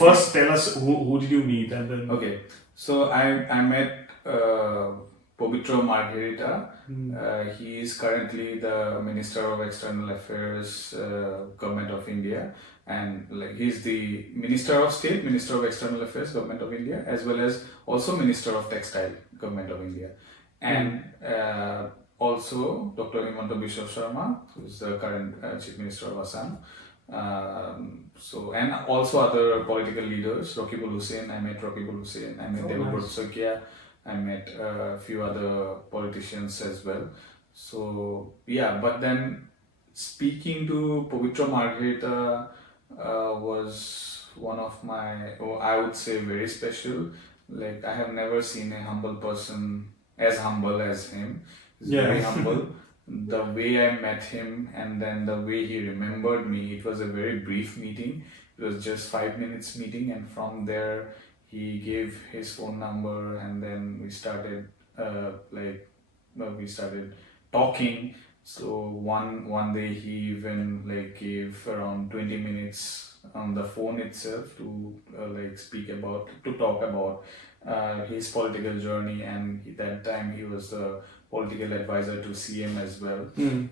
First, tell us who did you meet, and then Okay, so I met Pavitra Margherita. He is currently the Minister of External Affairs, Government of India, and like he's the Minister of State, Minister of External Affairs, Government of India, as well as also Minister of Textile, Government of India, and also Dr. Himanta Biswa Sarma, who is the current Chief Minister of Assam. So and also other political leaders, Rakibul Hussain. I met Rakibul Hussain. I met Devabrat Sakya. I met a few other politicians as well. So yeah, but then speaking to Pavitra Margherita was one of my, I would say, very special. Like I have never seen a humble person as humble as him. He's very humble. The way I met him and then the way he remembered me, it was a very brief meeting. It was just 5 minutes meeting, and from there he gave his phone number, and then we started we started talking. So one day he even like gave around 20 minutes on the phone itself to talk about his political journey, and that time he was the political advisor to CM as well.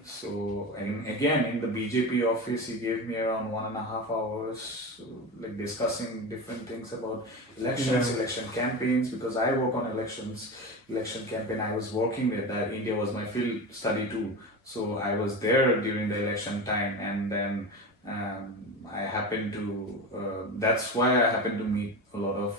So and again in the BJP office he gave me around 1.5 hours like discussing different things about elections, election campaigns, because I work on election campaign. I was working with that. India was my field study too. So I was there during the election time, and then I happened to, that's why I happened to meet a lot of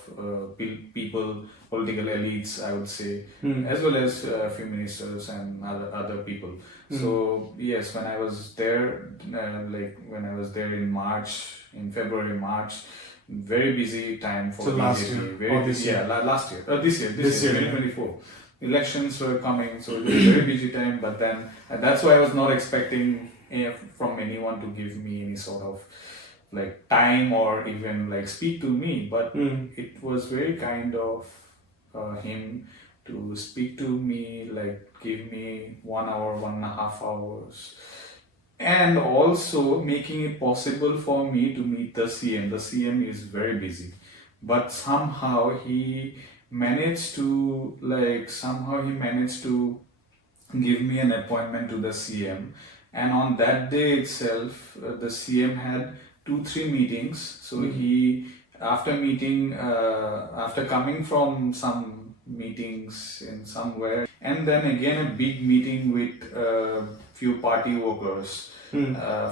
people, political elites, I would say, as well as a few ministers and other people. So yes, when I was there, when I was there in February, March, very busy time for last BJP. year. Very busy, last year. This year, 2024. Elections were coming, so it was a very busy time. But then that's why I was not expecting from anyone to give me any sort of like time or even like speak to me. But it was very kind of him to speak to me, like give me 1 hour, 1.5 hours, and also making it possible for me to meet the CM. The CM is very busy, but somehow he managed to give me an appointment to the CM. And on that day itself, the CM had 2-3 meetings. So he, after coming from some meetings in somewhere, and then again a big meeting with few party workers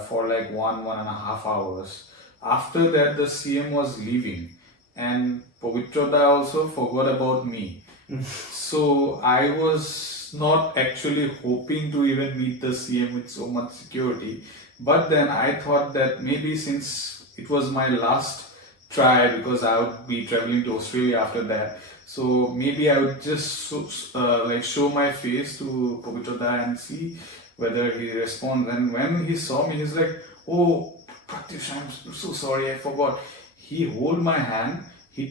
for like 1.5 hours. After that, the CM was leaving, and Pavitra also forgot about me. So I was not actually hoping to even meet the CM with so much security. But then I thought that maybe since it was my last try, because I would be traveling to Australia after that, so maybe I would just show my face to Pavitra and see whether he responds. And when he saw me, he's like, "Oh, Pratush, I'm so sorry, I forgot." He held my hand. He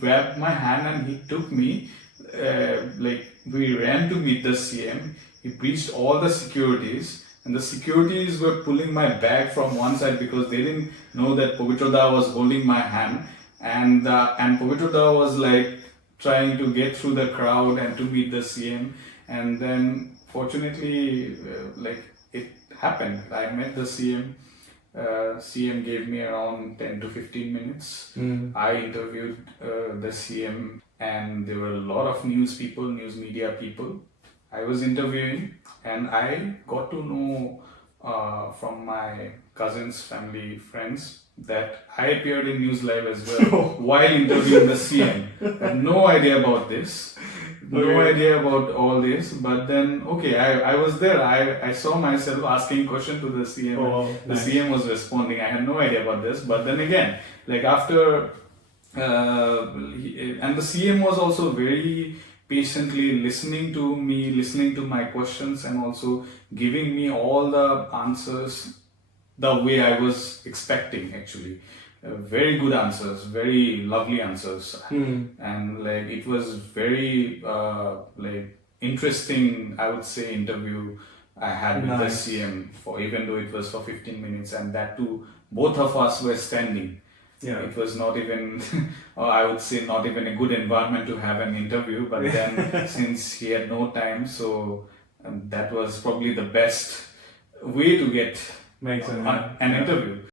grabbed my hand and he took me, we ran to meet the CM. He breached all the securities, and the securities were pulling my bag from one side because they didn't know that Pavitra was holding my hand, and Pavitra was like trying to get through the crowd and to meet the CM. And then fortunately, it happened. I met the CM. CM gave me around 10 to 15 minutes. I interviewed the CM, and there were a lot of news media people I was interviewing, and I got to know from my cousins, family, friends that I appeared in News Live as well while interviewing the CM. I had no idea about this. No idea about all this, but then I was there. I saw myself asking question to the CM. The CM was responding. I had no idea about this, but then again, like after, and the CM was also very patiently listening to me, listening to my questions, and also giving me all the answers the way I was expecting actually. Very good answers, very lovely answers, and like it was very interesting, I would say, interview I had with the CM, for even though it was for 15 minutes, and that too both of us were standing. Yeah. It was not even, or I would say, not even a good environment to have an interview. But then, since he had no time, so that was probably the best way to get Makes sense. an interview.